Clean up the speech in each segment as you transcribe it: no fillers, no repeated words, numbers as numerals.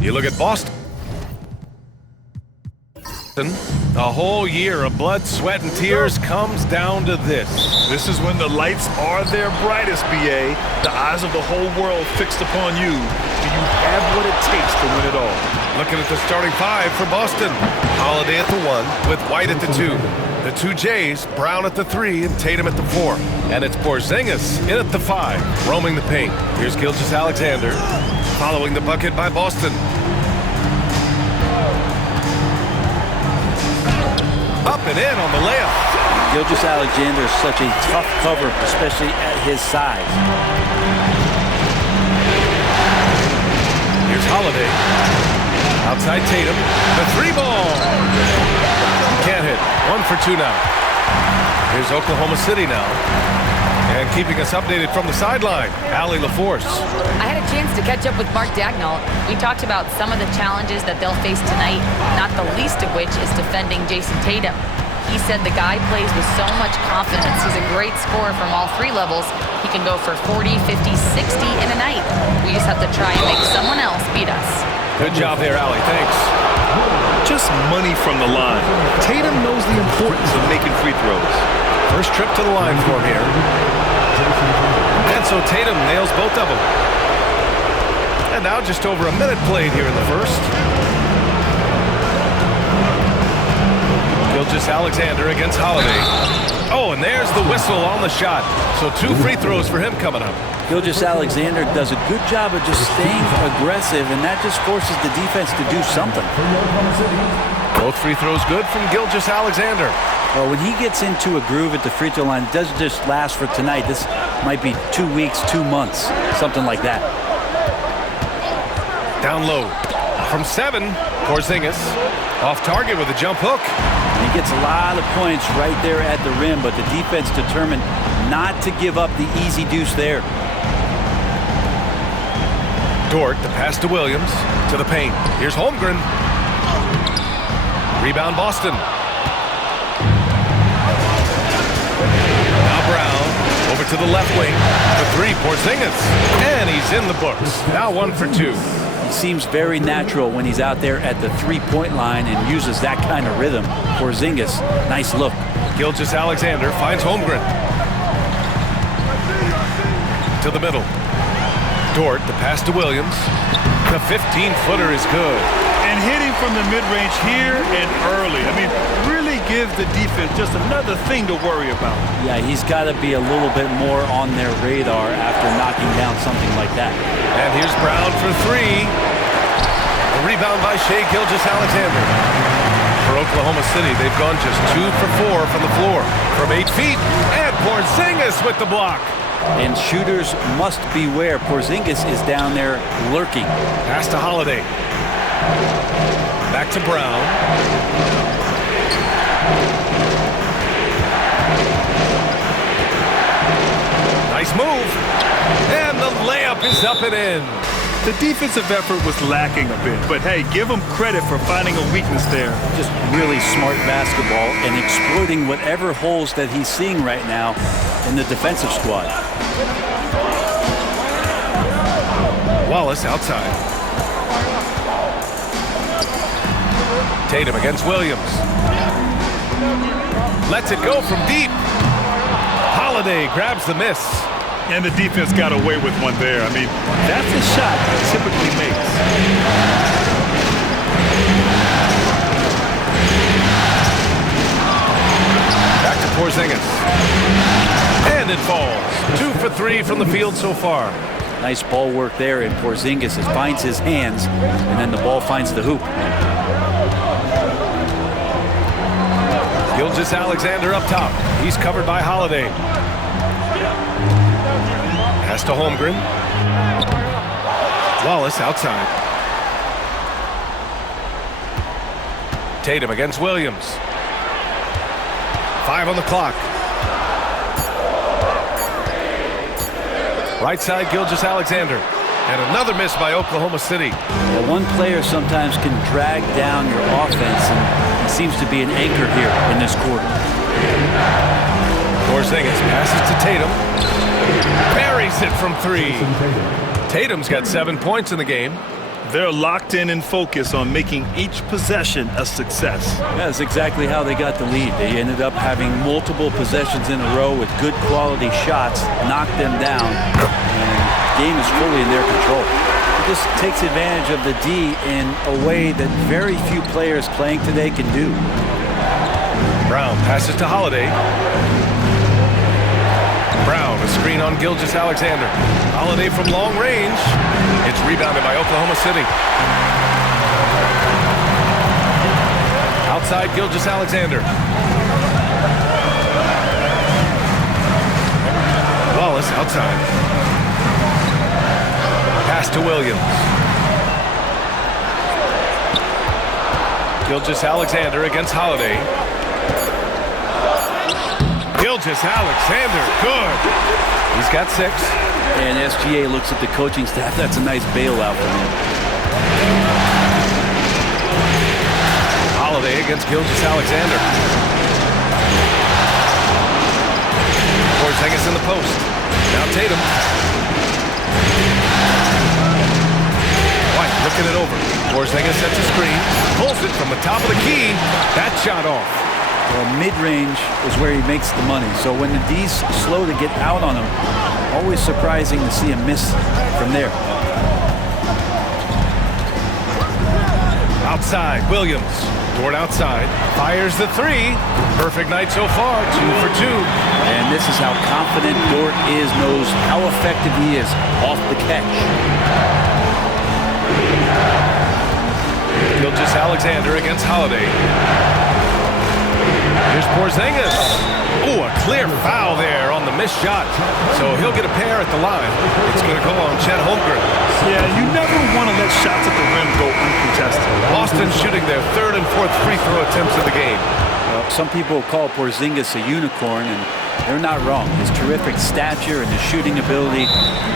You look at Boston. A whole year of blood, sweat, and tears comes down to this. This is when the lights are their brightest, BA. The eyes of the whole world fixed upon you. Do you have what it takes to win it all? Looking at the starting five for Boston. Holiday at the 1, with White at the 2. The 2 Jays, Brown at the 3, and Tatum at the 4. And it's Porzingis in at the 5, roaming the paint. Here's Gilgeous-Alexander, following the bucket by Boston. Up and in on the layup. Gilgeous-Alexander is such a tough cover, especially at his size. Here's Holiday. Outside Tatum. The 3 ball. Can't hit. 1 for 2 now. Here's Oklahoma City now. And keeping us updated from the sideline, Allie LaForce. I had a chance to catch up with Mark Dagnall. We talked about some of the challenges that they'll face tonight, not the least of which is defending Jason Tatum. He said the guy plays with so much confidence. He's a great scorer from all 3 levels. He can go for 40, 50, 60 in a night. We just have to try and make someone else beat us. Good job there, Allie. Thanks. Just money from the line. Tatum knows the importance of making free throws. First trip to the line for him here. And so Tatum nails both of them. And now just over a minute played here in the first. Gilgeous-Alexander against Holiday. Oh, and there's the whistle on the shot. So 2 free throws for him coming up. Gilgeous-Alexander does a good job of just staying aggressive, and that just forces the defense to do something. Both free throws good from Gilgeous-Alexander. Well, when he gets into a groove at the free throw line, it doesn't just last for tonight. This might be 2 weeks, 2 months, something like that. Down low. From 7, Porzingis. Off target with a jump hook. He gets a lot of points right there at the rim, but the defense determined not to give up the easy deuce there. Dort, the pass to Williams, to the paint. Here's Holmgren. Rebound Boston. Now Brown, over to the left wing. The 3, Porzingis. And he's in the books. Now 1 for 2. He seems very natural when he's out there at the three-point line and uses that kind of rhythm. Porzingis, nice look. Gilgeous-Alexander finds Holmgren. To the middle. Dort, the pass to Williams. The 15-footer is good. And hitting from the mid-range here and early. I mean, really give the defense just another thing to worry about. Yeah, he's got to be a little bit more on their radar after knocking down something like that. And here's Brown for 3. A rebound by Shai Gilgeous-Alexander. For Oklahoma City, they've gone just 2 for 4 from the floor. From 8 feet, and Porzingis with the block. And shooters must beware. Porzingis is down there lurking. Pass to Holiday. Back to Brown. Nice move. And the layup is up and in. The defensive effort was lacking a bit, but hey, give him credit for finding a weakness there. Just really smart basketball and exploiting whatever holes that he's seeing right now in the defensive squad. Wallace outside. Tatum against Williams. Lets it go from deep. Holiday grabs the miss. And the defense got away with one there. I mean, that's a shot he typically makes. Back to Porzingis. And it falls. 2 for 3 from the field so far. Nice ball work there, and Porzingis finds his hands, and then the ball finds the hoop. Gilgeous-Alexander up top. He's covered by Holiday. Pass to Holmgren. Wallace outside. Tatum against Williams. 5 on the clock. Right side, Gilgeous-Alexander. And another miss by Oklahoma City. Yeah, one player sometimes can drag down your offense, and he seems to be an anchor here in this quarter. Porzingis passes to Tatum. Buries it from 3. Tatum's got 7 points in the game. They're locked in and focused on making each possession a success. That's exactly how they got the lead. They ended up having multiple possessions in a row with good quality shots, knocked them down, and the game is fully in their control. It just takes advantage of the D in a way that very few players playing today can do. Brown passes to Holiday. Brown, a screen on Gilgeous-Alexander. Holiday from long range. It's rebounded by Oklahoma City. Outside Gilgeous-Alexander. Wallace outside. Pass to Williams. Gilgeous-Alexander against Holiday. Gilgeous-Alexander, good. He's got 6. And SGA looks at the coaching staff. That's a nice bailout for him. Holiday against Gilgeous-Alexander. Porzingis in the post. Now Tatum. White looking it over. Porzingis sets a screen. Pulls it from the top of the key. That shot off. Well, mid-range is where he makes the money. So when the D's slow to get out on him, always surprising to see him miss from there. Outside, Williams. Dort outside. Fires the 3. Perfect night so far. 2 for 2. And this is how confident Dort knows how effective he is off the catch. Gilgeous-Alexander against Holiday. Here's Porzingis. Ooh, a clear foul there on the missed shot. So he'll get a pair at the line. It's going to go on Chet Holmgren. Yeah, you never want to let shots at the rim go uncontested. Boston shooting their 3rd and 4th free throw attempts of the game. Well, some people call Porzingis a unicorn, and they're not wrong. His terrific stature and his shooting ability,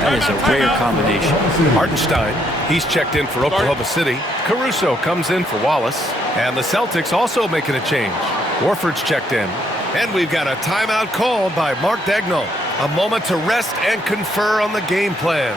that is a rare combination. Hartenstein, he's checked in for Oklahoma City. Caruso comes in for Wallace. And the Celtics also making a change. Warford's checked in. And we've got a timeout called by Mark Daigneault. A moment to rest and confer on the game plan.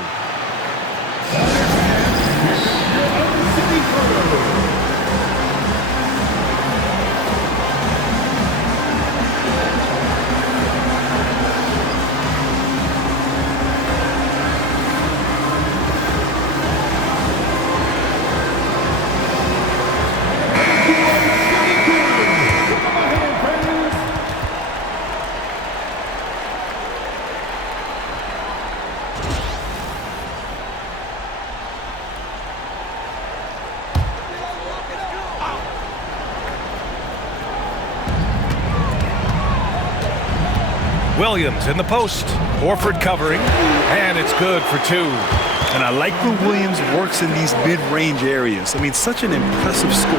Williams in the post. Horford covering. And it's good for 2. And I like when Williams works in these mid-range areas. I mean, such an impressive score.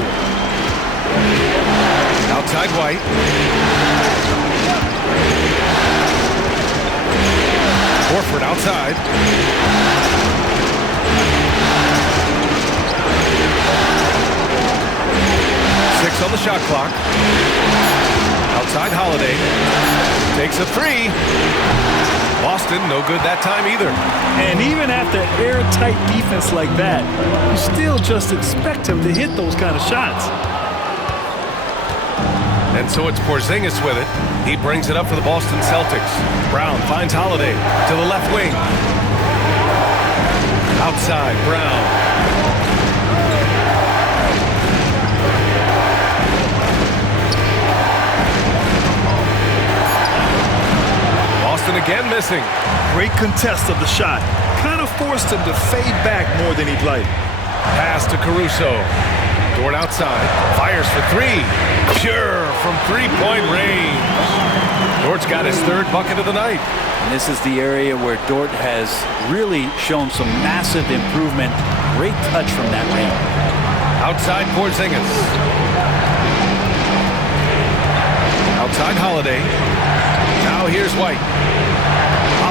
Outside White. Horford outside. Six on the shot clock. Outside Holiday. Takes a 3. Boston, no good that time either. And even after airtight defense like that, you still just expect him to hit those kind of shots. And so it's Porzingis with it. He brings it up for the Boston Celtics. Brown finds Holiday to the left wing. Outside, Brown. Again missing. Great contest of the shot. Kind of forced him to fade back more than he'd like. Pass to Caruso. Dort outside. Fires for 3. Pure from 3-point range. Dort's got his 3rd bucket of the night. And this is the area where Dort has really shown some massive improvement. Great touch from that range. Outside Porzingis. Outside Holiday. Now here's White.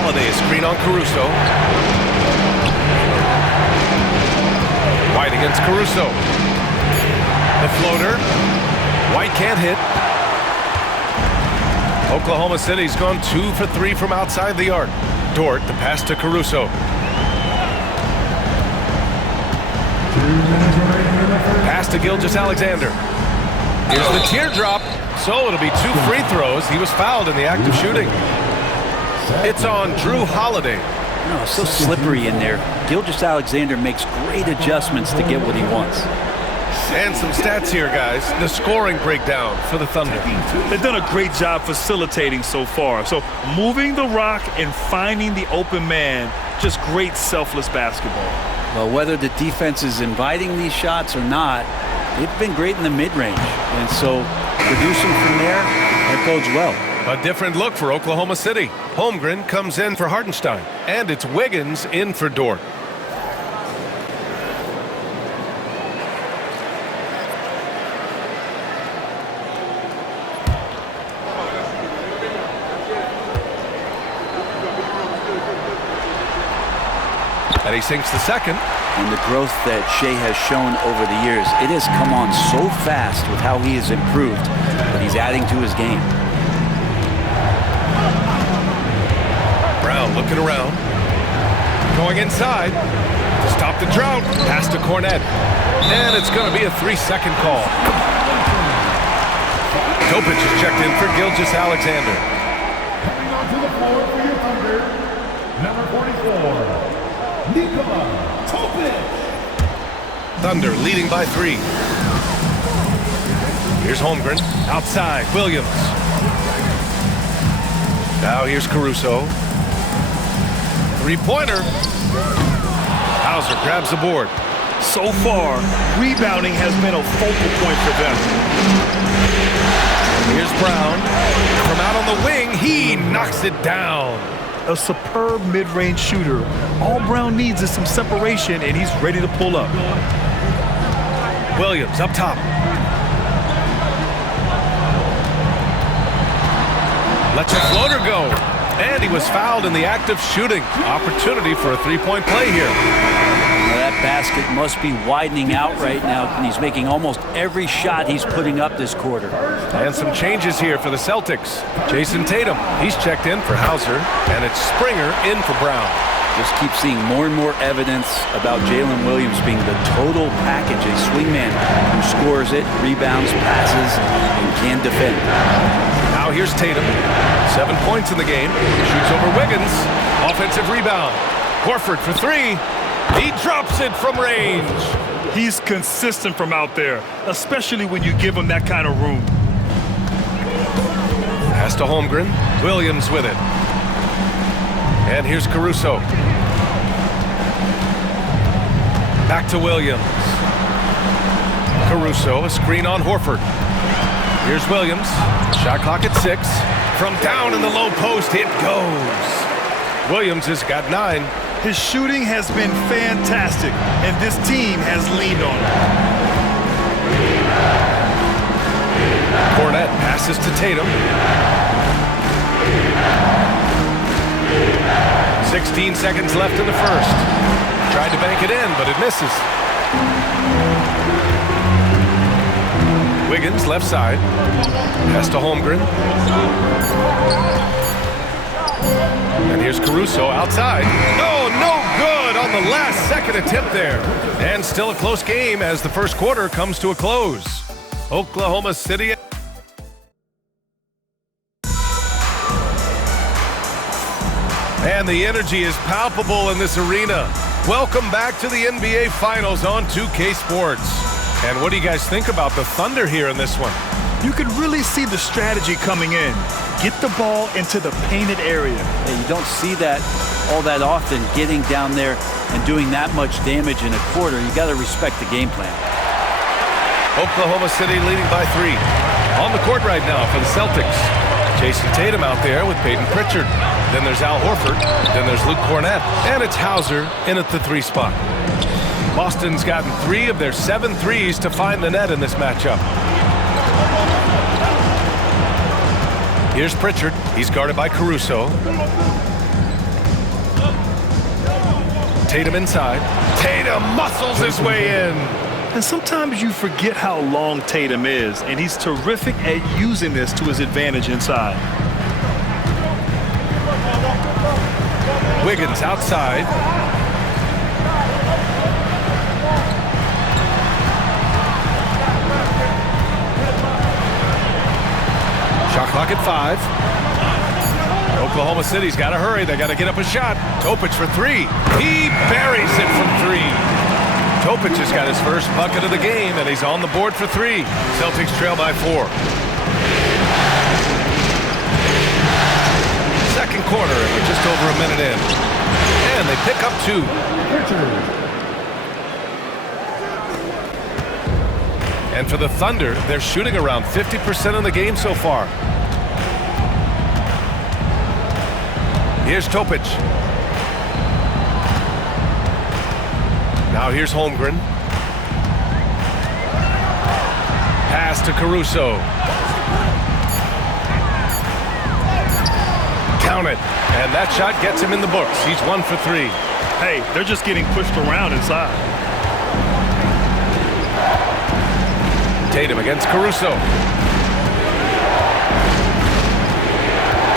Holiday, screen on Caruso. White against Caruso. The floater. White can't hit. Oklahoma City's gone 2 for 3 from outside the arc. Dort, the pass to Caruso. Pass to Gilgeous-Alexander. Here's the teardrop. So it'll be 2 free throws. He was fouled in the act of shooting. It's on Drew Holiday. No, it's so slippery in there. Gilgeous-Alexander makes great adjustments to get what he wants. And some stats here, guys. The scoring breakdown for the Thunder. They've done a great job facilitating so far. So moving the rock and finding the open man, just great selfless basketball. Well, whether the defense is inviting these shots or not, they've been great in the mid-range. And so producing from there, that bodes well. A different look for Oklahoma City. Holmgren comes in for Hartenstein. And it's Wiggins in for Dort. And he sinks the second. And the growth that Shea has shown over the years, it has come on so fast with how he has improved, but he's adding to his game. Brown looking around. Going inside to stop the drought. Pass to Cornette. And it's going to be a 3-second call. Topic is checked in for Gilgeous-Alexander. Coming onto the floor for your Thunder, number 44. Thunder leading by 3. Here's Holmgren. Outside, Williams. Now here's Caruso. 3-pointer. Hauser grabs the board. So far, rebounding has been a focal point for them. Here's Brown. From out on the wing, he knocks it down. A superb mid-range shooter. All Brown needs is some separation, and he's ready to pull up. Williams up top. Lets a floater go. And he was fouled in the act of shooting. Opportunity for a 3-point play here. Well, that basket must be widening out right now, and he's making almost every shot he's putting up this quarter. And some changes here for the Celtics. Jason Tatum, he's checked in for Hauser, and it's Springer in for Brown. Just keep seeing more and more evidence about Jalen Williams being the total package, a swingman who scores it, rebounds, passes, and can defend. Now here's Tatum. 7 points in the game. Shoots over Wiggins. Offensive rebound. Horford for 3. He drops it from range. He's consistent from out there, especially when you give him that kind of room. Pass to Holmgren. Williams with it. And here's Caruso. Back to Williams. Caruso, a screen on Horford. Here's Williams. Shot clock at 6. From down in the low post, it goes. Williams has got 9. His shooting has been fantastic, and this team has leaned on him. Cornette passes to Tatum. 16 seconds left in the first. Tried to bank it in, but it misses. Wiggins, left side. Pass to Holmgren. And here's Caruso outside. Oh, no good on the last second attempt there. And still a close game as the first quarter comes to a close. Oklahoma City. And the energy is palpable in this arena. Welcome back to the NBA Finals on 2K Sports. And what do you guys think about the Thunder here in this one? You can really see the strategy coming in. Get the ball into the painted area. Yeah, you don't see that all that often, getting down there and doing that much damage in a quarter. You got to respect the game plan. Oklahoma City leading by 3. On the court right now for the Celtics. Jason Tatum out there with Peyton Pritchard. Then there's Al Horford. Then there's Luke Cornette. And it's Hauser in at the 3 spot. Boston's gotten 3 of their 7 threes to find the net in this matchup. Here's Pritchard. He's guarded by Caruso. Tatum inside. Tatum muscles his way in. And sometimes you forget how long Tatum is, and he's terrific at using this to his advantage inside. Wiggins outside. clock at 5. Oklahoma City's got to hurry. They got to get up a shot. Topic for 3. He buries it from 3. Topic has got his first bucket of the game, and he's on the board for 3. Celtics trail by 4. Second quarter, and we're just over a minute in. And they pick up 2. And for the Thunder, they're shooting around 50% in the game so far. Here's Topic. Now here's Holmgren. Pass to Caruso. Count it. And that shot gets him in the books. He's 1 for 3. Hey, they're just getting pushed around inside. Tatum against Caruso.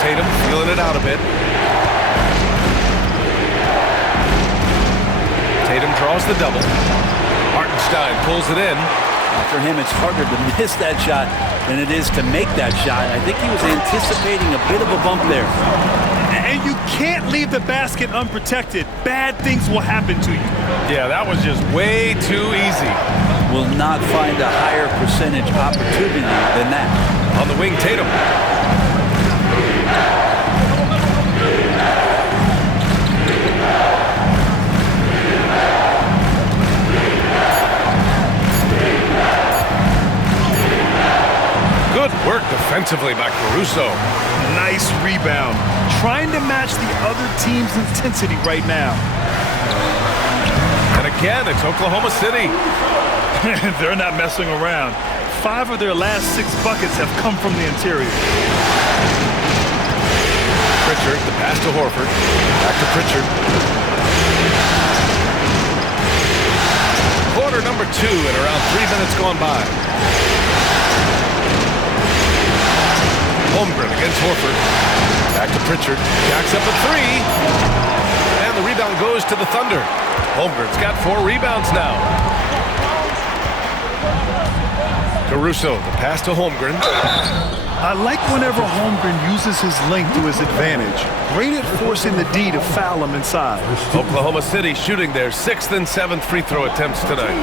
Tatum feeling it out a bit. Tatum draws the double. Hartenstein pulls it in. For him, it's harder to miss that shot than it is to make that shot. I think he was anticipating a bit of a bump there. And you can't leave the basket unprotected. Bad things will happen to you. Yeah, that was just way too easy. Will not find a higher percentage opportunity than that. On the wing, Tatum. Good work defensively by Caruso. Nice rebound. Trying to match the other team's intensity right now. And again, it's Oklahoma City. They're not messing around. 5 of their last 6 buckets have come from the interior. Pritchard, the pass to Horford. Back to Pritchard. Quarter number 2 and around 3 minutes gone by. Holmgren against Horford. Back to Pritchard. Jacks up a 3. And the rebound goes to the Thunder. Holmgren's got 4 rebounds now. Caruso, the pass to Holmgren. I like whenever Holmgren uses his length to his advantage. Great at forcing the D to foul him inside. Oklahoma City shooting their 6th and 7th free throw attempts tonight.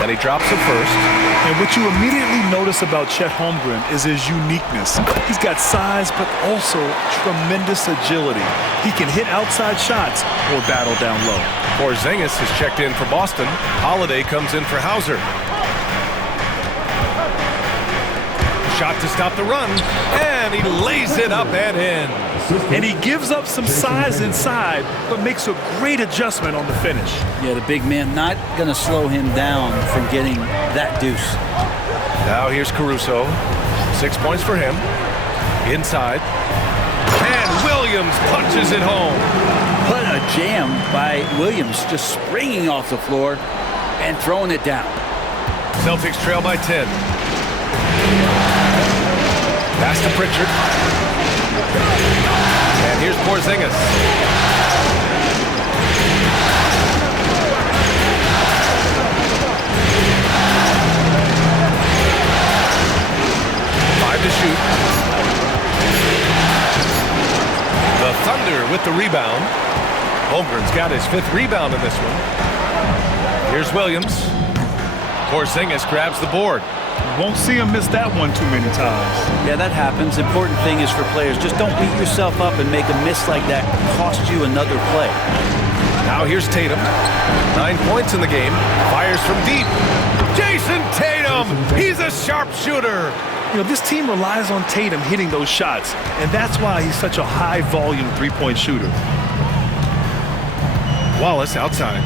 And he drops it first. And what you immediately notice about Chet Holmgren is his uniqueness. He's got size, but also tremendous agility. He can hit outside shots or battle down low. Porzingis has checked in for Boston. Holiday comes in for Hauser. Shot to stop the run, and he lays it up and in. And he gives up some size inside, but makes a great adjustment on the finish. Yeah, the big man not going to slow him down from getting that deuce. Now here's Caruso. 6 points for him. Inside. And Williams punches it home. What a jam by Williams, just springing off the floor and throwing it down. Celtics trail by 10. Pass to Pritchard. And here's Porzingis. Five to shoot. The Thunder with the rebound. Holmgren's got his 5th rebound in this one. Here's Williams. Porzingis grabs the board. Won't see him miss that one too many times. Yeah, that happens. Important thing is for players, just don't beat yourself up and make a miss like that cost you another play. Now here's Tatum. 9 points in the game. Fires from deep. Jason Tatum! He's a sharpshooter! You know, this team relies on Tatum hitting those shots, and that's why he's such a high-volume three-point shooter. Wallace outside.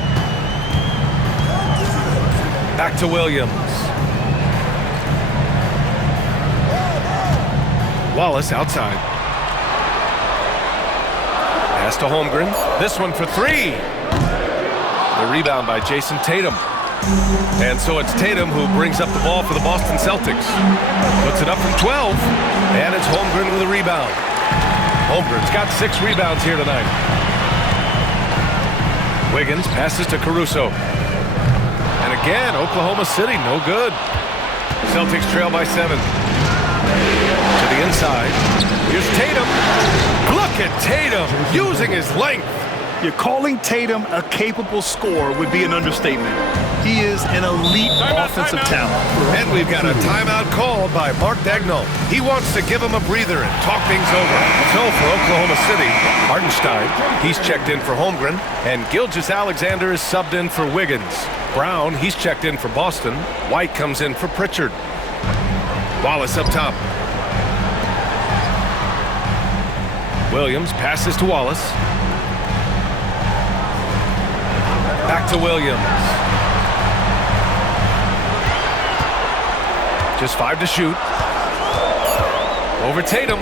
Back to Williams. Wallace outside. Pass to Holmgren. This one for 3. The rebound by Jason Tatum. And so it's Tatum who brings up the ball for the Boston Celtics. Puts it up from 12. And it's Holmgren with a rebound. Holmgren's got 6 rebounds here tonight. Wiggins passes to Caruso. And again, Oklahoma City, no good. Celtics trail by 7. To the inside. Here's Tatum. Look at Tatum using his length. You're calling Tatum a capable scorer would be an understatement. He is an elite offensive talent. And we've got a timeout called by Mark Daigneault. He wants to give him a breather and talk things over. So for Oklahoma City, Hartenstein, he's checked in for Holmgren, and Gilgeous-Alexander is subbed in for Wiggins. Brown, he's checked in for Boston. White comes in for Pritchard. Wallace up top. Williams passes to Wallace. Back to Williams. Just 5 to shoot. Over Tatum.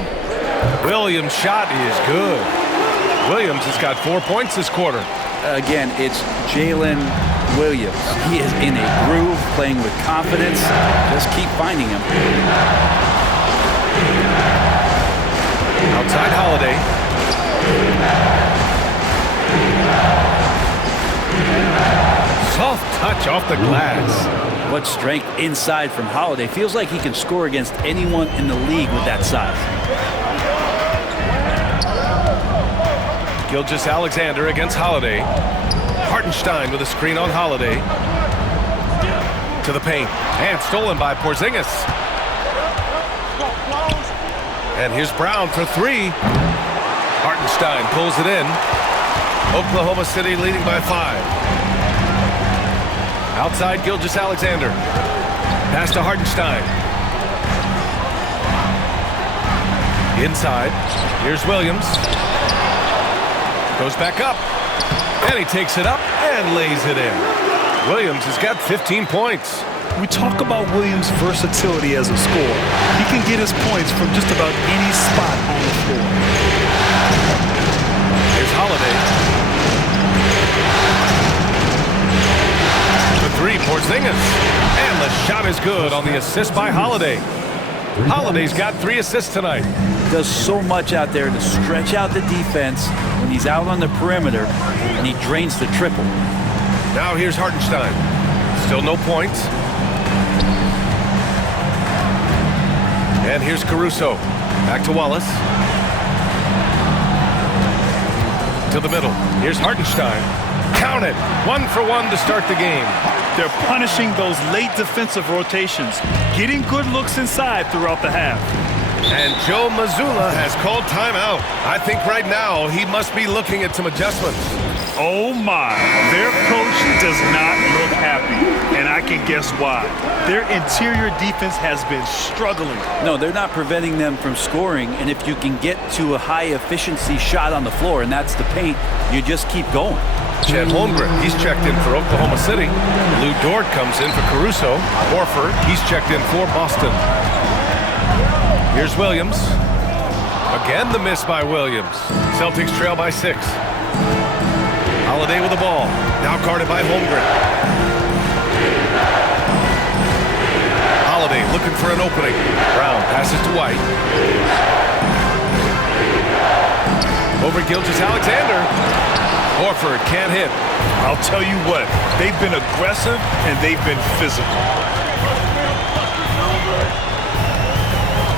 Williams' shot is good. Williams has got 4 points this quarter. Again, it's Jalen Williams. He is in a groove, playing with confidence. Just keep finding him. Outside Holiday. Soft touch off the glass. What strength inside from Holiday. Feels like he can score against anyone in the league with that size. Gilgeous-Alexander against Holiday. Hartenstein with a screen on Holiday. To the paint. And stolen by Porzingis. And here's Brown for 3. Hartenstein pulls it in. Oklahoma City leading by 5. Outside Gilgeous-Alexander. Pass to Hartenstein. Inside. Here's Williams. Goes back up. And he takes it up and lays it in. Williams has got 15 points. We talk about Williams' versatility as a scorer. He can get his points from just about any spot on the floor. Here's Holiday. The 3, Porzingis. And the shot is good on the assist by Holiday. Holiday's got 3 assists tonight. Does so much out there to stretch out the defense when he's out on the perimeter, and he drains the triple. Now here's Hartenstein. Still no points. And here's Caruso. Back to Wallace. To the middle. Here's Hartenstein. Count it. 1 for 1 to start the game. They're punishing those late defensive rotations, getting good looks inside throughout the half. And Joe Mazzulla has called timeout. I think right now he must be looking at some adjustments. Oh my, their coach does not look happy, and I can guess why. Their interior defense has been struggling. No, they're not preventing them from scoring, and if you can get to a high-efficiency shot on the floor, and that's the paint, you just keep going. Chet Holmgren, he's checked in for Oklahoma City. Lou Dort comes in for Caruso. Horford, he's checked in for Boston. Here's Williams. Again the miss by Williams. Celtics trail by 6. Holiday with the ball. Now guarded by Holmgren. Holiday looking for an opening. Brown passes to White. Over Gilgeous-Alexander. Horford can't hit. I'll tell you what, they've been aggressive and they've been physical.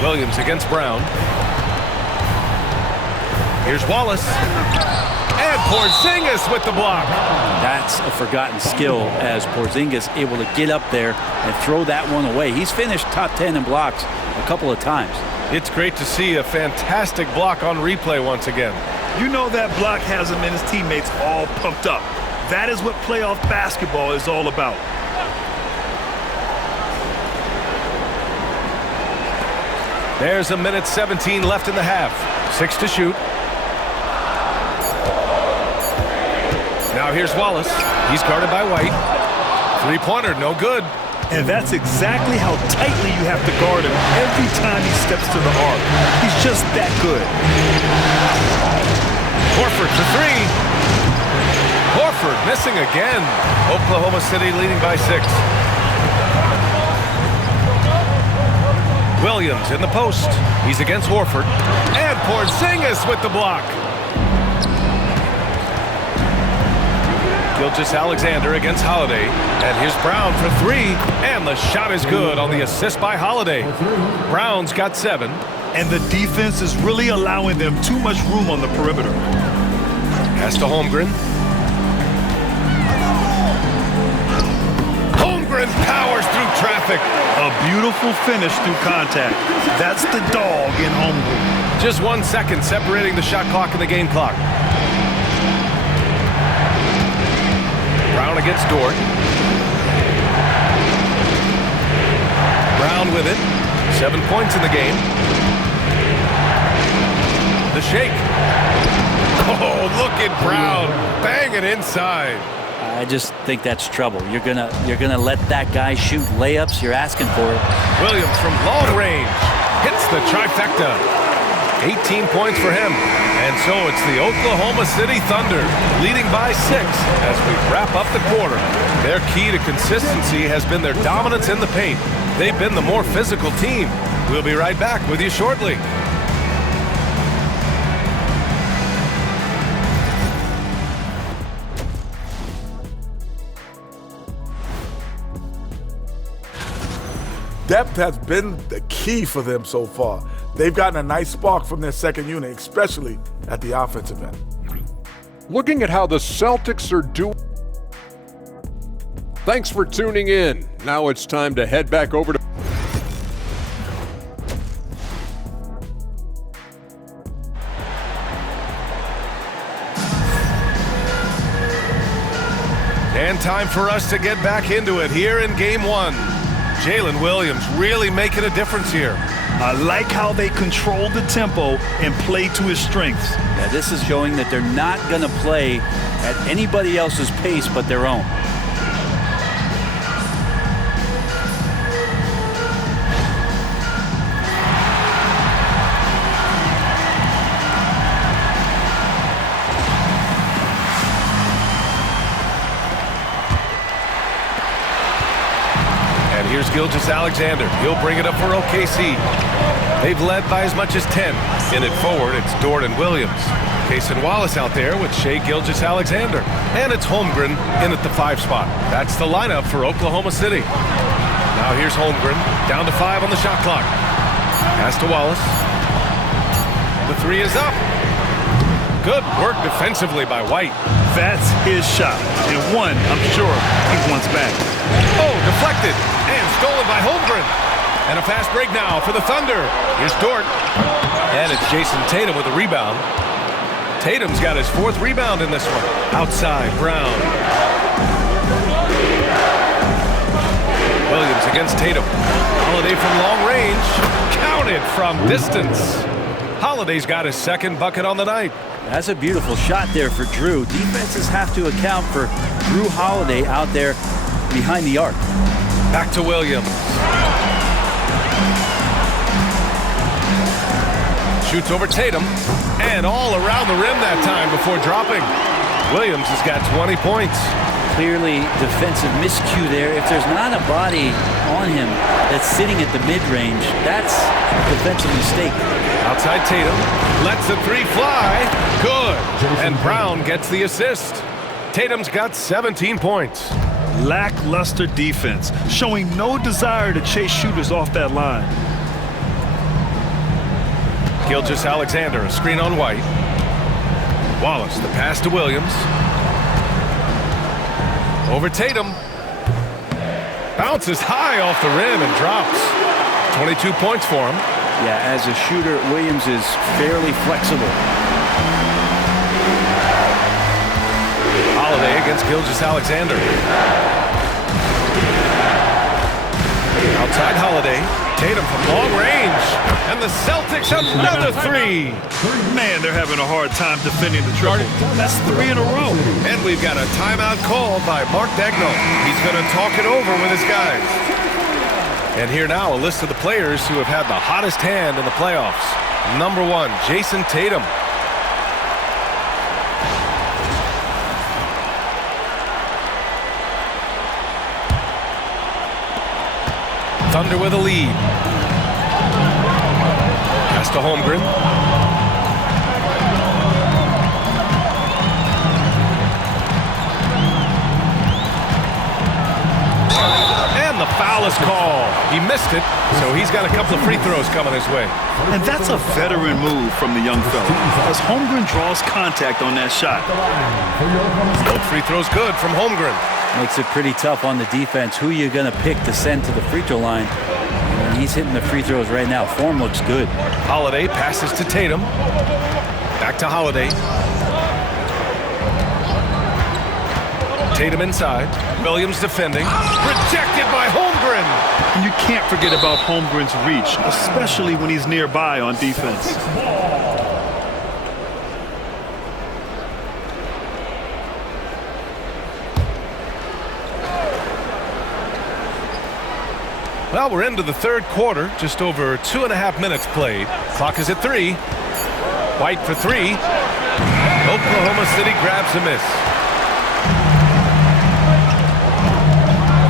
Williams against Brown. Here's Wallace. And Porzingis with the block. That's a forgotten skill as Porzingis able to get up there and throw that one away. He's finished top 10 in blocks a couple of times. It's great to see a fantastic block on replay once again. You know that block has him and his teammates all pumped up. That is what playoff basketball is all about. There's a minute 17 left in the half. 6 to shoot. Now here's Wallace. He's guarded by White. 3-pointer, no good. And that's exactly how tightly you have to guard him every time he steps to the arc. He's just that good. Horford for 3. Horford missing again. Oklahoma City leading by 6. Williams in the post. He's against Horford. And Porzingis with the block. Gilgeous-Alexander against Holiday. And here's Brown for three. And the shot is good on the assist by Holiday. Brown's got 7. And the defense is really allowing them too much room on the perimeter. Pass to Holmgren. Holmgren powers through traffic. A beautiful finish through contact. That's the dog in Holmgren. Just 1 second separating the shot clock and the game clock. Brown against Dort. Brown with it. 7 points in the game. The shake. Oh, look at Brown banging inside. I just think that's trouble. You're gonna let that guy shoot layups. You're asking for it. Williams from long range hits the trifecta. 18 points for him. And so it's the Oklahoma City Thunder leading by 6 as we wrap up the quarter. Their key to consistency has been their dominance in the paint. They've been the more physical team. We'll be right back with you shortly. Depth has been the key for them so far. They've gotten a nice spark from their second unit, especially at the offensive end. Looking at how the Celtics are doing. Thanks for tuning in. Now it's time to head back over to And time for us to get back into it here in Game 1. Jalen Williams really making a difference here. I like how they control the tempo and play to his strengths. Yeah, this is showing that they're not going to play at anybody else's pace but their own. Here's Gilgeous-Alexander. He'll bring it up for OKC. They've led by as much as 10. In it forward, it's Dort and Williams. Cason Wallace out there with Shai Gilgeous-Alexander. And it's Holmgren in at the 5 spot. That's the lineup for Oklahoma City. Now here's Holmgren, down to 5 on the shot clock. Pass to Wallace. The 3 is up. Good work defensively by White. That's his shot. And one, I'm sure, he wants back. Oh, deflected. And stolen by Holmgren. And a fast break now for the Thunder. Here's Dort. And it's Jason Tatum with a rebound. Tatum's got his 4th rebound in this one. Outside, Brown. Williams against Tatum. Holiday from long range. Counted from distance. Holiday's got his 2nd bucket on the night. That's a beautiful shot there for Drew. Defenses have to account for Drew Holiday out there behind the arc. Back to Williams. Shoots over Tatum. And all around the rim that time before dropping. Williams has got 20 points. Clearly defensive miscue there. If there's not a body on him that's sitting at the mid-range, that's a defensive mistake. Outside Tatum. Lets the 3 fly. Good. And Brown gets the assist. Tatum's got 17 points. Lackluster defense, showing no desire to chase shooters off that line. Gilgeous-Alexander, a screen on White. Wallace, the pass to Williams. Over Tatum. Bounces high off the rim and drops. 22 points for him. Yeah, as a shooter, Williams is fairly flexible. Holiday against Gilgeous-Alexander. Outside Holiday. Tatum from long range. And the Celtics another 3. Man, they're having a hard time defending the triple. That's 3 in a row. And we've got a timeout called by Mark Daigneault. He's going to talk it over with his guys. And here now, a list of the players who have had the hottest hand in the playoffs. Number 1, Jason Tatum. Thunder with a lead. Pass to Holmgren. And the foul is called. He missed it, so he's got a couple of free throws coming his way. And that's a veteran move from the young fella, as Holmgren draws contact on that shot. Both free throws good from Holmgren. Makes it pretty tough on the defense. Who you're going to pick to send to the free throw line. And he's hitting the free throws right now. Form looks good. Holiday passes to Tatum. Back to Holiday. Tatum inside. Williams defending. Rejected by Holmgren. And you can't forget about Holmgren's reach, especially when he's nearby on defense. Well, we're into the third quarter. Just over 2.5 minutes played. Clock is at 3. White for 3. Oklahoma City grabs a miss.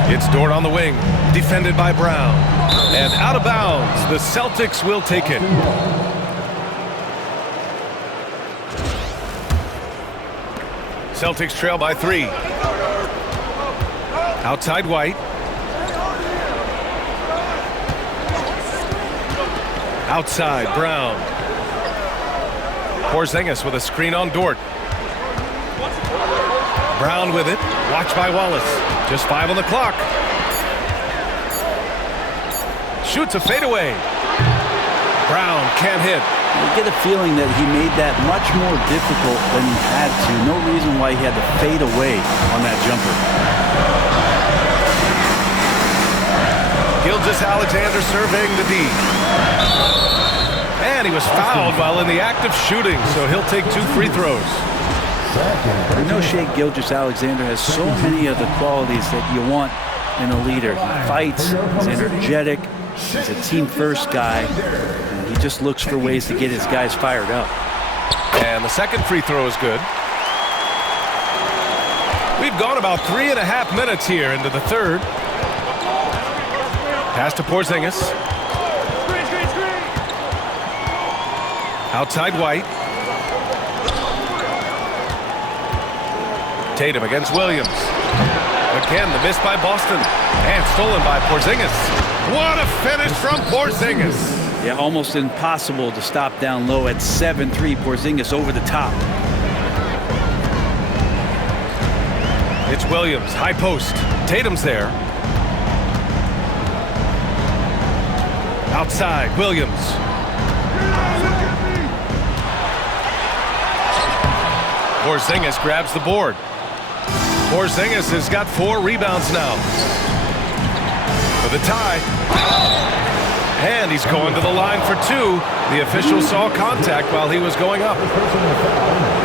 It's Dort on the wing, defended by Brown. And out of bounds, the Celtics will take it. Celtics trail by 3. Outside White. Outside Brown. Porzingis with a screen on Dort. Brown with it. Watched by Wallace. Just 5 on the clock. Shoots a fadeaway. Brown can't hit. You get a feeling that he made that much more difficult than he had to. No reason why he had to fade away on that jumper. Gilgeous-Alexander surveying the D. And he was fouled while in the act of shooting, so he'll take 2 free throws. You know, Shea Gilgeous-Alexander has so many of the qualities that you want in a leader. He fights, he's energetic, he's a team-first guy, and he just looks for ways to get his guys fired up. And the second free throw is good. We've gone about 3.5 minutes here into the third. Pass to Porzingis. Outside White. Tatum against Williams. Again, the miss by Boston. And stolen by Porzingis. What a finish from Porzingis. Yeah, almost impossible to stop down low at 7-3. Porzingis over the top. It's Williams, high post. Tatum's there. Outside, Williams. Porzingis grabs the board. Porzingis has got 4 rebounds now. For the tie. And he's going to the line for 2. The official saw contact while he was going up.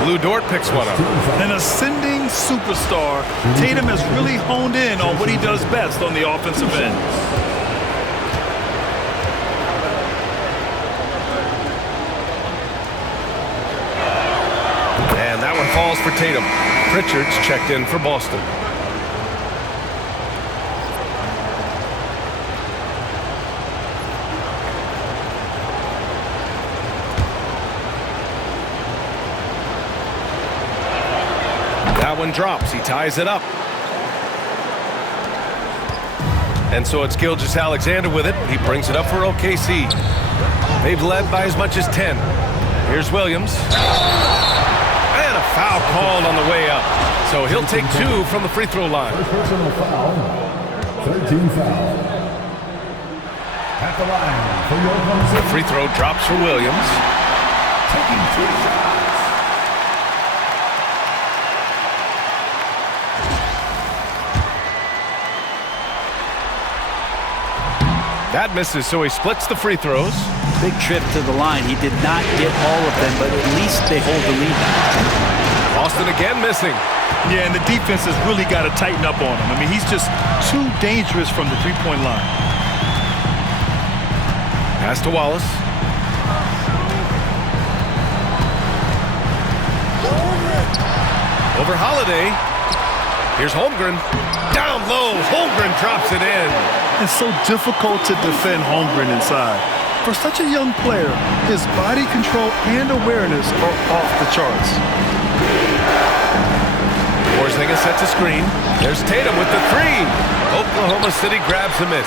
Lou Dort picks one up. An ascending superstar, Tatum has really honed in on what he does best on the offensive end. And that one falls for Tatum. Pritchard's checked in for Boston. That one drops. He ties it up. And so it's Gilgeous-Alexander with it. He brings it up for OKC. They've led by as much as 10. Here's Williams. And a foul called on the way up. So he'll take 2 from the free throw line. Personal foul. 13 foul. At the line for your Oklahoma City. The free throw drops for Williams. Taking 2 shots. That misses, so he splits the free throws. Big trip to the line. He did not get all of them, but at least they hold the lead. Boston again missing. Yeah, and the defense has really got to tighten up on him. I mean, he's just too dangerous from the three-point line. Pass to Wallace. Over Holiday. Here's Holmgren. Down low. Holmgren drops it in. It's so difficult to defend Holmgren inside. For such a young player, his body control and awareness are off the charts. Porzingis sets a screen. There's Tatum with the three. Oklahoma City grabs the miss.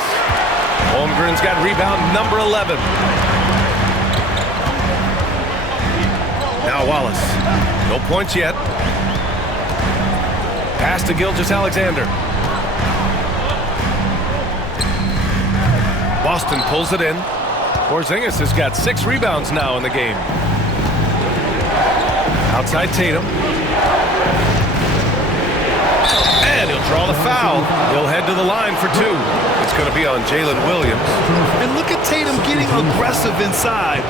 Holmgren's got rebound number 11. Now Wallace. No points yet. Pass to Gilgeous-Alexander. Boston pulls it in. Porzingis has got 6 rebounds now in the game. Outside Tatum. And he'll draw the foul. He'll head to the line for 2. It's going to be on Jalen Williams. And look at Tatum getting aggressive inside.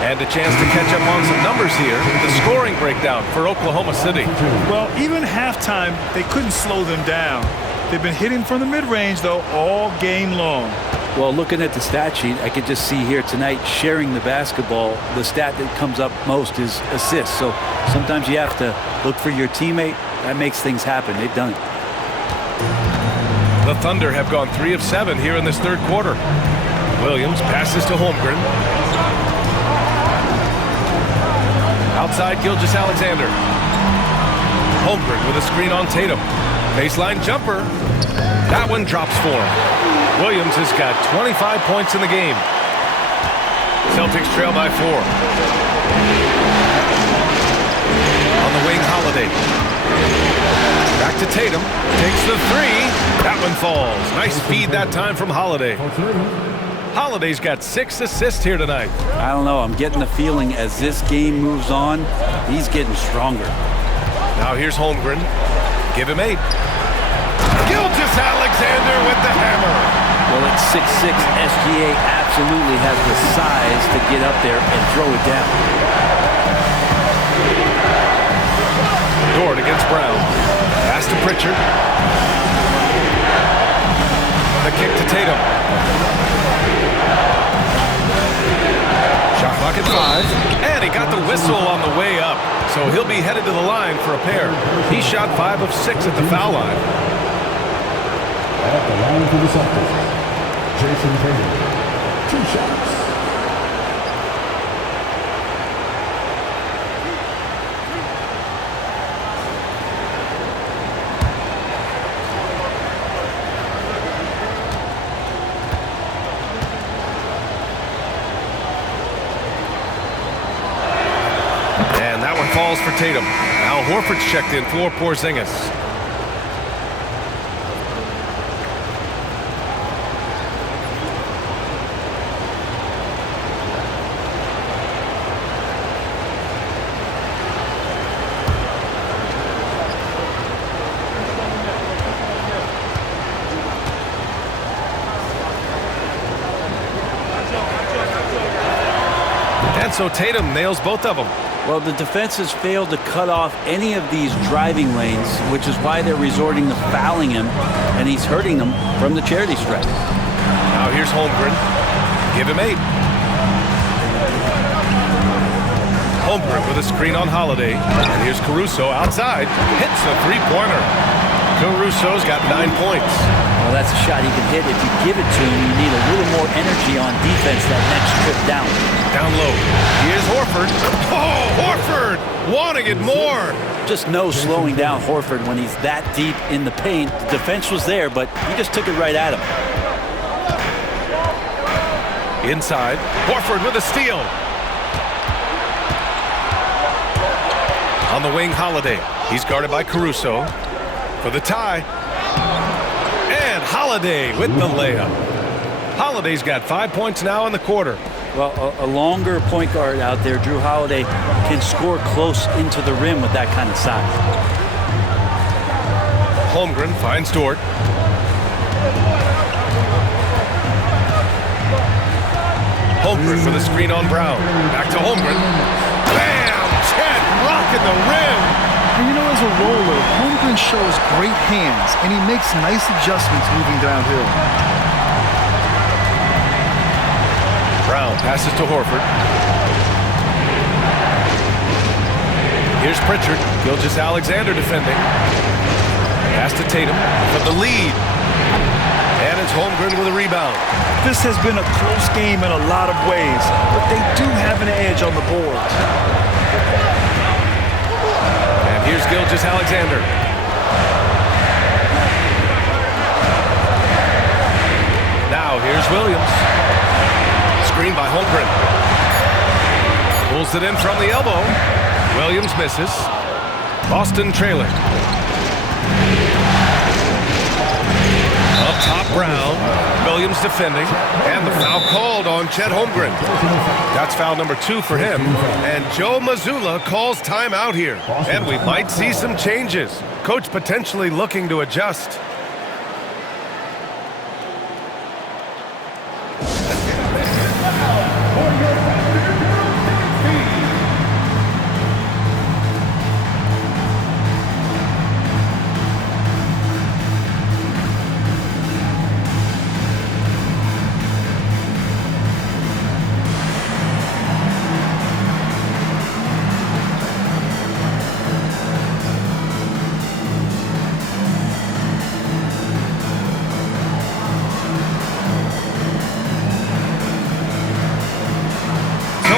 And a chance to catch up on some numbers here. The scoring breakdown for Oklahoma City. Well, even halftime, they couldn't slow them down. They've been hitting from the mid-range, though, all game long. Well, looking at the stat sheet, I could just see here tonight sharing the basketball. The stat that comes up most is assists. So sometimes you have to look for your teammate. That makes things happen. They've done it. The Thunder have gone 3 of 7 here in this third quarter. Williams passes to Holmgren. Outside Gilgeous-Alexander. Holmgren with a screen on Tatum. Baseline jumper. That one drops for him. Williams has got 25 points in the game. Celtics trail by 4. On the wing, Holiday. Back to Tatum. Takes the 3. That one falls. Nice feed that time from Holiday. Holiday's got 6 assists here tonight. I don't know. I'm getting the feeling as this game moves on, he's getting stronger. Now here's Holmgren. Give him 8. Gilgeous-Alexander with the hammer. Well, at 6'6", SGA absolutely has the size to get up there and throw it down. Dort against Brown. Pass to Pritchard. The kick to Tatum. Shot clock at 5. And he got the whistle on the way up. So he'll be headed to the line for a pair. He shot 5 of 6 at the foul line. At the line for the Celtics, Jason Tatum, 2 shots. And that one falls for Tatum. Al Horford's checked in for Porzingis. And so Tatum nails both of them. Well, the defense has failed to cut off any of these driving lanes, which is why they're resorting to fouling him, and he's hurting them from the charity stripe. Now here's Holmgren. Give him 8. Holmgren with a screen on Holiday. And here's Caruso outside. Hits a 3-pointer. Caruso's got 9 points. Well, that's a shot he can hit. If you give it to him, you need a little more energy on defense that next trip down. Down low. Here's Horford. Oh, Horford wanting it more. Just no slowing down Horford when he's that deep in the paint. The defense was there, but he just took it right at him. Inside. Horford with a steal. On the wing, Holiday. He's guarded by Caruso. For the tie. And Holiday with the layup. Holiday's got 5 points now in the quarter. Well, a longer point guard out there, Drew Holiday, can score close into the rim with that kind of size. Holmgren finds Dort. Holmgren for the screen on Brown. Back to Holmgren. Bam! Chet rocking the rim. And you know, as a roller, Holmgren shows great hands, and he makes nice adjustments moving downhill. Brown passes to Horford. Here's Pritchard. Gilgeous-Alexander defending. Pass to Tatum for the lead. And it's Holmgren with a rebound. This has been a close game in a lot of ways, but they do have an edge on the boards. And here's Gilgeous-Alexander. Now here's Williams. Screen by Holmgren. Pulls it in from the elbow. Williams misses. Boston trailing. Up top, Brown. Williams defending. And the foul called on Chet Holmgren. That's foul number 2 for him. And Joe Mazzulla calls timeout here. And we might see some changes. Coach potentially looking to adjust.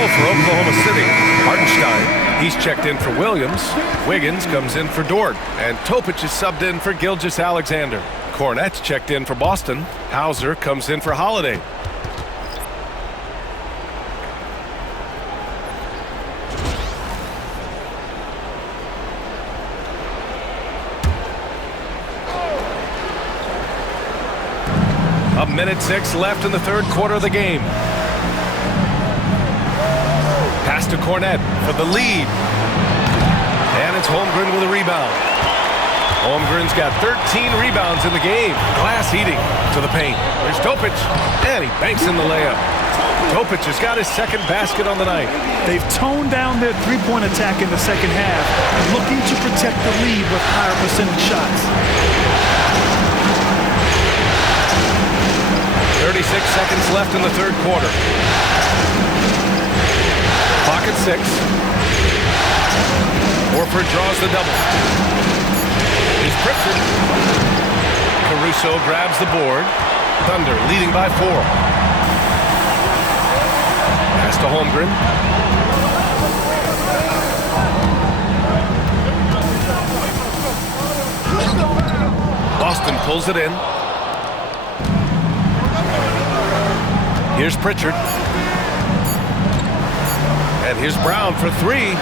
For Oklahoma City, Hartenstein, he's checked in for Williams. Wiggins comes in for Dort. And Topic is subbed in for Gilgeous-Alexander. Cornette's checked in for Boston. Hauser comes in for Holiday. A minute 6 left in the third quarter of the game. Pass to Cornette for the lead. And it's Holmgren with a rebound. Holmgren's got 13 rebounds in the game. Glass heating to the paint. There's Topic, and he banks in the layup. Topic has got his second basket on the night. They've toned down their three-point attack in the second half, looking to protect the lead with higher percentage shots. 36 seconds left in the third quarter. Clock at 6. Horford draws the double. Here's Pritchard. Caruso grabs the board. Thunder leading by 4. Pass to Holmgren. Boston pulls it in. Here's Pritchard. And here's Brown for 3.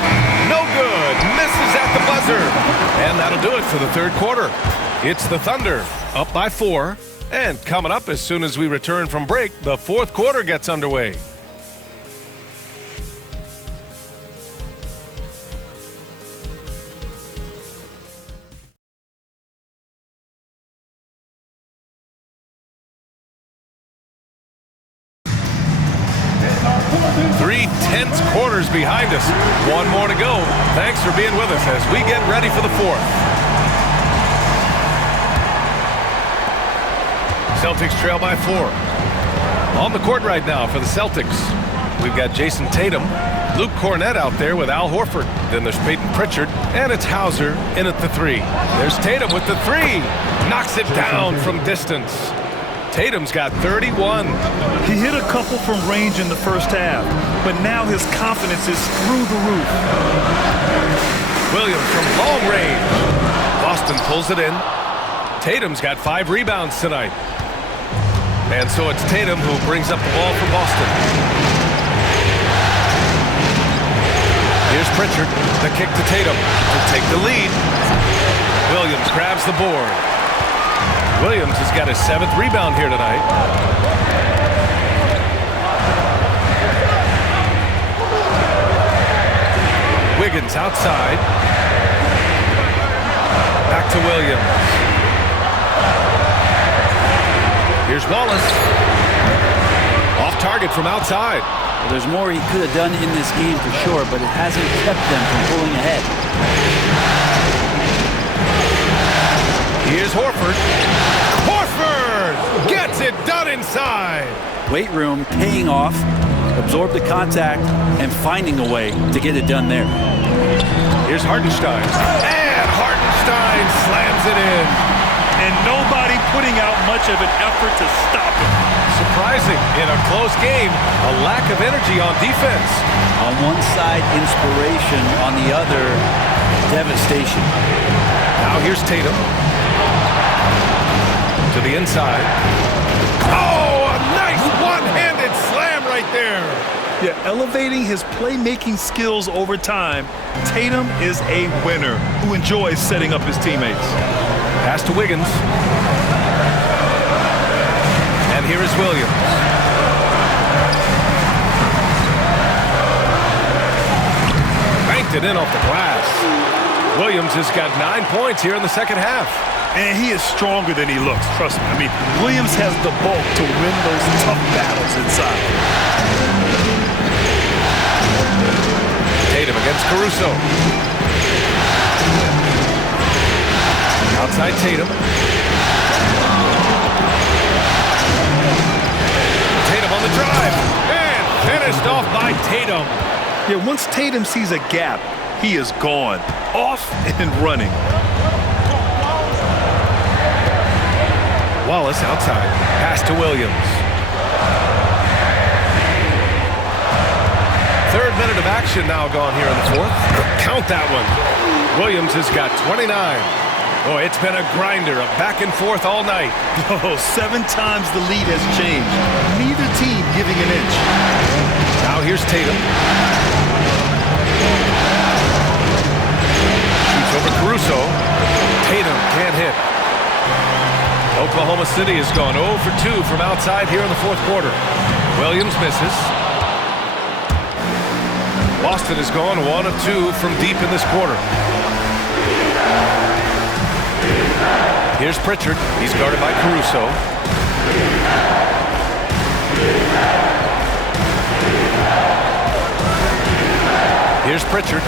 No good. Misses at the buzzer. And that'll do it for the third quarter. It's the Thunder up by 4. And coming up as soon as we return from break, the fourth quarter gets underway. Three tense quarters behind us. One more to go. Thanks for being with us as we get ready for the fourth. Celtics trail by 4. On the court right now for the Celtics, we've got Jason Tatum, Luke Cornette out there with Al Horford. Then there's Peyton Pritchard, and it's Hauser in at the 3. There's Tatum with the 3. Knocks it down from distance. Tatum's got 31. He hit a couple from range in the first half, but now his confidence is through the roof. Williams from long range. Boston pulls it in. Tatum's got 5 rebounds tonight. And so it's Tatum who brings up the ball for Boston. Here's Pritchard. The kick to Tatum to take the lead. Williams grabs the board. Williams has got his 7th rebound here tonight. Wiggins outside. Back to Williams. Here's Wallace. Off target from outside. Well, there's more he could have done in this game for sure, but it hasn't kept them from pulling ahead. Here's Horford. Horford gets it done inside. Weight room paying off, absorb the contact, and finding a way to get it done there. Here's Hartenstein. And Hartenstein slams it in. And nobody putting out much of an effort to stop him. Surprising in a close game, a lack of energy on defense. On one side, inspiration. On the other, devastation. Now here's Tatum. To the inside. Oh, Yeah, elevating his playmaking skills over time, Tatum is a winner who enjoys setting up his teammates. Pass to Wiggins. And here is Williams. Banked it in off the glass. Williams has got 9 points here in the second half. And he is stronger than he looks, trust me. I mean, Williams has the bulk to win those tough battles inside. Tatum against Caruso. Outside Tatum. Tatum on the drive. And finished off by Tatum. Yeah, once Tatum sees a gap, he is gone. Off and running. Wallace outside. Pass to Williams. Third minute of action now gone here in the fourth. Count that one. Williams has got 29. Boy, it's been a grinder, a back and forth all night. Oh, 7 times the lead has changed. Neither team giving an inch. Now here's Tatum. Shoots over Caruso. Tatum can't hit. Oklahoma City has gone 0 for 2 from outside here in the fourth quarter. Williams misses. Boston has gone 1 of 2 from deep in this quarter. Here's Pritchard. He's guarded by Caruso. Here's Pritchard.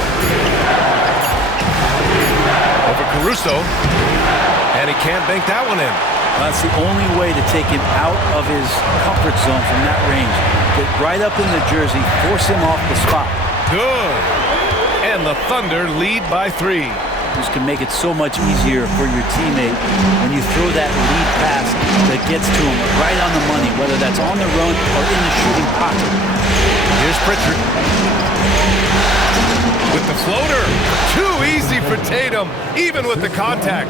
Over Caruso. And he can't bank that one in. That's the only way to take him out of his comfort zone from that range. Get right up in the jersey, force him off the spot. Good. And the Thunder lead by 3. This can make it so much easier for your teammate when you throw that lead pass that gets to him right on the money, whether that's on the run or in the shooting pocket. Here's Pritchard. With the floater. Too easy for Tatum, even with the contact.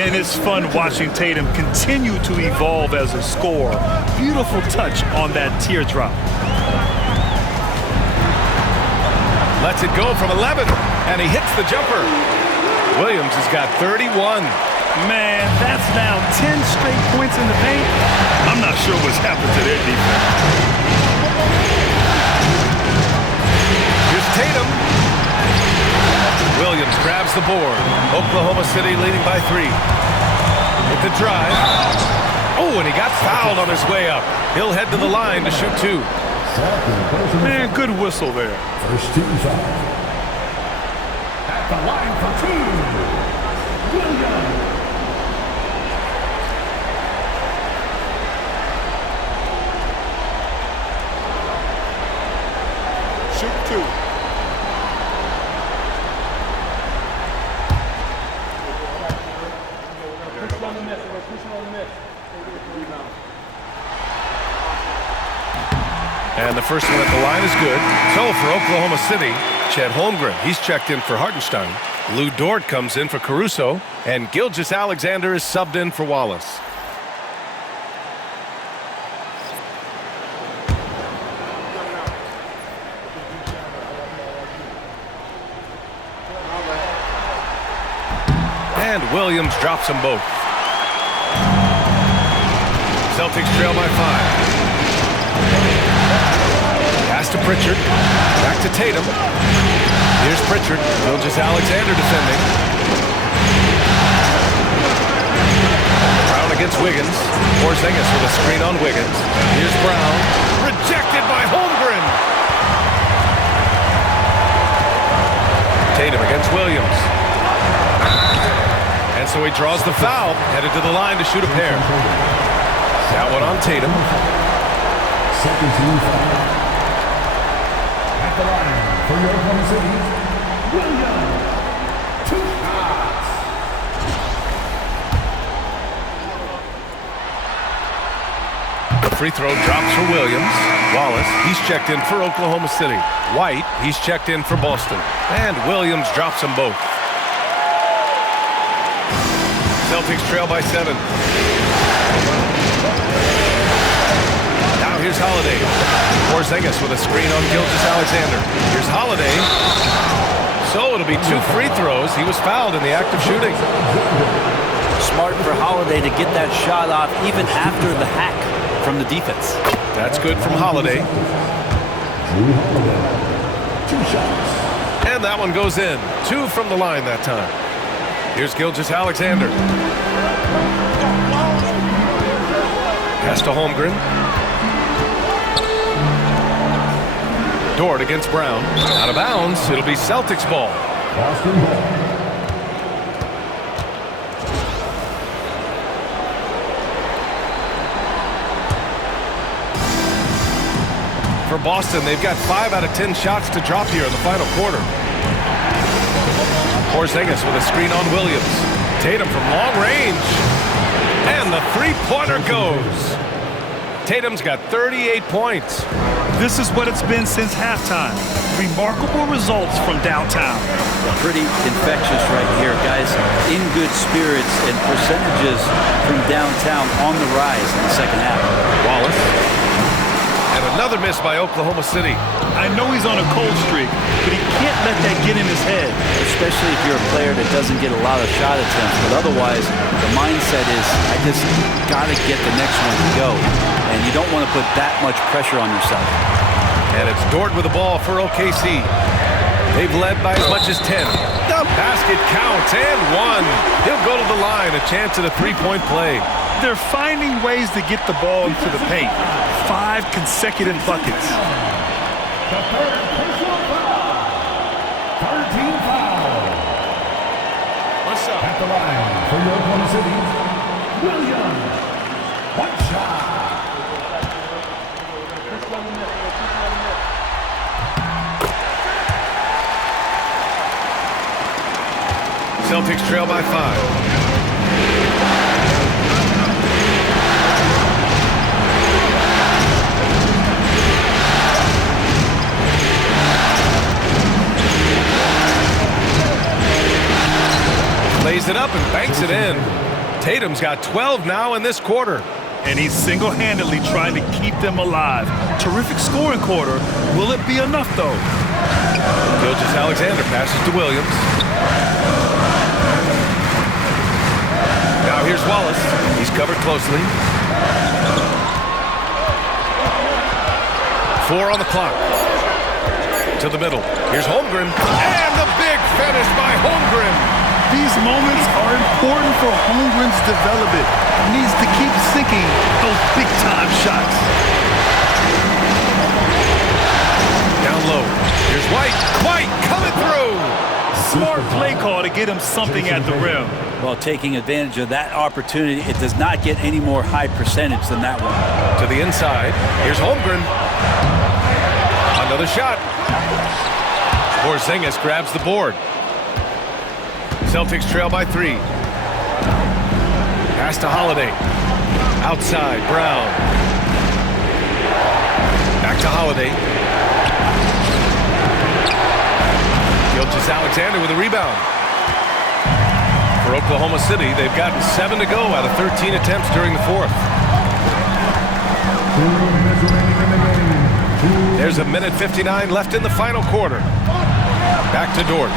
And it's fun watching Tatum continue to evolve as a scorer. Beautiful touch on that teardrop. Lets it go from 11, and he hits the jumper. Williams has got 31. Man, that's now 10 straight points in the paint. I'm not sure what's happened to their defense. Here's Tatum. Williams grabs the board. Oklahoma City leading by 3. With the drive. Oh, and he got fouled on his way up. He'll head to the line to shoot 2. Man, good whistle there. First team foul. At the line for 2, Williams. Shoot 2. And the first one at the line is good. So for Oklahoma City, Chet Holmgren, he's checked in for Hartenstein. Lou Dort comes in for Caruso. And Gilgeous-Alexander is subbed in for Wallace. And Williams drops them both. Celtics trail by 5. Pass to Pritchard. Back to Tatum. Here's Pritchard. Gilgeous-Alexander defending. Brown against Wiggins. Porzingis with a screen on Wiggins. Here's Brown. Rejected by Holmgren. Tatum against Williams. And so he draws the foul. Headed to the line to shoot a pair. That one on Tatum. Second team foul. At the line for your Oklahoma City, Williams. 2 shots. The free throw drops for Williams. Wallace, he's checked in for Oklahoma City. White, he's checked in for Boston. And Williams drops them both. Celtics trail by 7. Now here's Holiday. Porzingis with a screen on Gilgeous-Alexander. Here's Holiday. So it'll be 2 free throws. He was fouled in the act of shooting. Smart for Holiday to get that shot off even after the hack from the defense. That's good from Holiday. Drew Holiday. 2 shots. And that one goes in. 2 from the line that time. Here's Gilgeous-Alexander. Pass to Holmgren. Dort against Brown. Out of bounds. It'll be Celtics ball. Boston ball. For Boston, they've got 5 out of 10 shots to drop here in the final quarter. Porzingis with a screen on Williams. Tatum from long range. And the three-pointer goes. Tatum's got 38 points. This is what it's been since halftime. Remarkable results from downtown. Pretty infectious right here, guys. In good spirits and percentages from downtown on the rise in the second half. Wallace. And another miss by Oklahoma City. I know he's on a cold streak, but he can't let that get in his head. Especially if you're a player that doesn't get a lot of shot attempts. But otherwise, the mindset is, I just got to get the next one to go. And you don't want to put that much pressure on yourself. And it's Dort with the ball for OKC. They've led by as much as 10. The basket counts and 1. He'll go to the line, a chance at a three-point play. They're finding ways to get the ball into the paint. 5 consecutive buckets. The third personal foul. 13 foul. What's up? At the line for the Oklahoma City, Williams. 1 shot. Celtics trail by 5. Lays it up and banks it in. Tatum's got 12 now in this quarter. And he's single-handedly trying to keep them alive. Terrific scoring quarter. Will it be enough, though? Gilgeous-Alexander passes to Williams. Now here's Wallace. He's covered closely. 4 on the clock. To the middle. Here's Holmgren. And the big finish by Holmgren. These moments are important for Holmgren's development. He needs to keep sinking those big-time shots. Down low. Here's White. White coming through. Smart play call to get him something at the rim. Well, taking advantage of that opportunity, it does not get any more high percentage than that one. To the inside. Here's Holmgren. Another shot. Porzingis grabs the board. Celtics trail by 3. Pass to Holiday. Outside, Brown. Back to Holiday. Gilgeous-Alexander with a rebound. For Oklahoma City, they've gotten 7 to go out of 13 attempts during the 4th. 2 minutes remaining in the game. There's a minute 59 left in the final quarter. Back to Dort.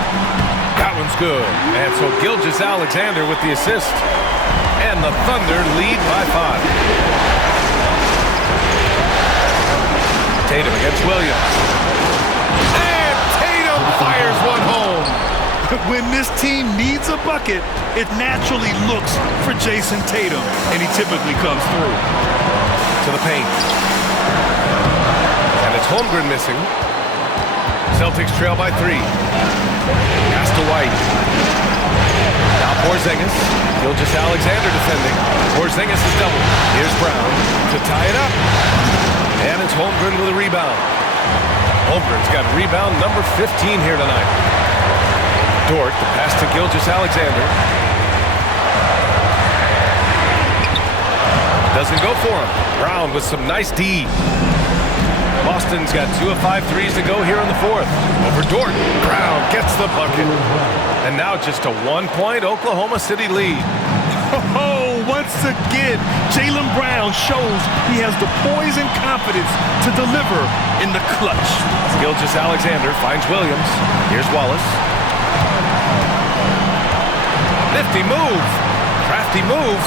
That one's good. And so Gilgeous-Alexander with the assist. And the Thunder lead by 5. Tatum against Williams. And Tatum fires one home. When this team needs a bucket, it naturally looks for Jason Tatum, and he typically comes through. To the paint. And it's Holmgren missing. Celtics trail by 3. Pass to White. Now Porzingis. Gilgeous-Alexander defending. Porzingis is doubled. Here's Brown to tie it up. And it's Holmgren with a rebound. Holmgren's got rebound number 15 here tonight. Dort, the pass to Gilgeous-Alexander. Doesn't go for him. Brown with some nice D. Boston's got 2 of 5 threes to go here in the 4th. Over Dort. Brown gets the bucket. And now just a 1-point Oklahoma City lead. Oh, once again, Jaylen Brown shows he has the poise and confidence to deliver in the clutch. Gilgeous-Alexander finds Williams. Here's Wallace. Nifty move. Crafty move.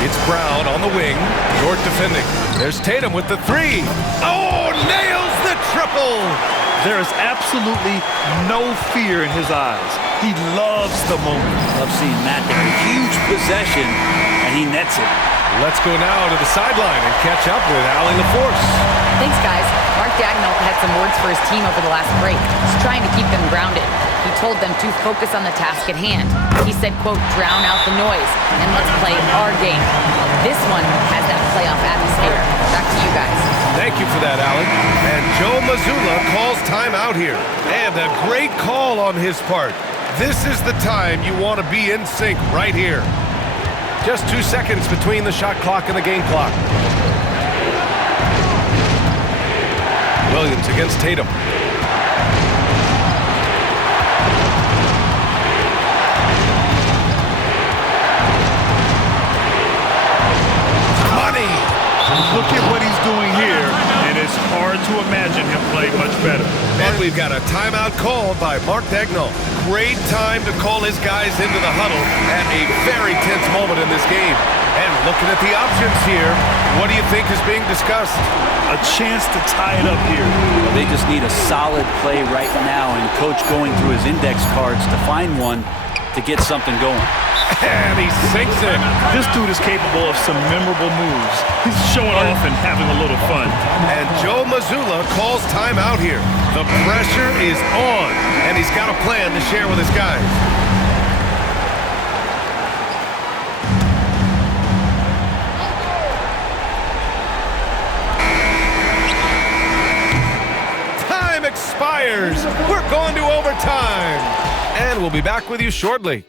It's Brown on the wing. Short defending. There's Tatum with the three. Oh, nails the triple. There is absolutely no fear in his eyes. He loves the moment. Love seeing Matt there. A huge possession, and he nets it. Let's go now to the sideline and catch up with Allie LaForce. Thanks, guys. Mark Daigneault had some words for his team over the last break. He's trying to keep them grounded. He told them to focus on the task at hand. He said, quote, drown out the noise and let's play our game. This one has that playoff atmosphere. Back to you guys. Thank you for that, Allie. And Joe Mazzulla calls timeout here. And a great call on his part. This is the time you want to be in sync right here. Just 2 seconds between the shot clock and the game clock. Williams against Tatum. Money! Look at what he's doing here, and it's hard to imagine him play much better. And we've got a timeout called by Mark Daigneault. Great time to call his guys into the huddle at a very tense moment in this game. And looking at the options here, what do you think is being discussed? A chance to tie it up here. Well, they just need a solid play right now, and Coach going through his index cards to find one to get something going. And he sinks it. This dude is capable of some memorable moves. He's showing off and having a little fun. And Joe Mazzulla calls timeout here. The pressure is on, and he's got a plan to share with his guys. Time expires. We're going to overtime. And we'll be back with you shortly.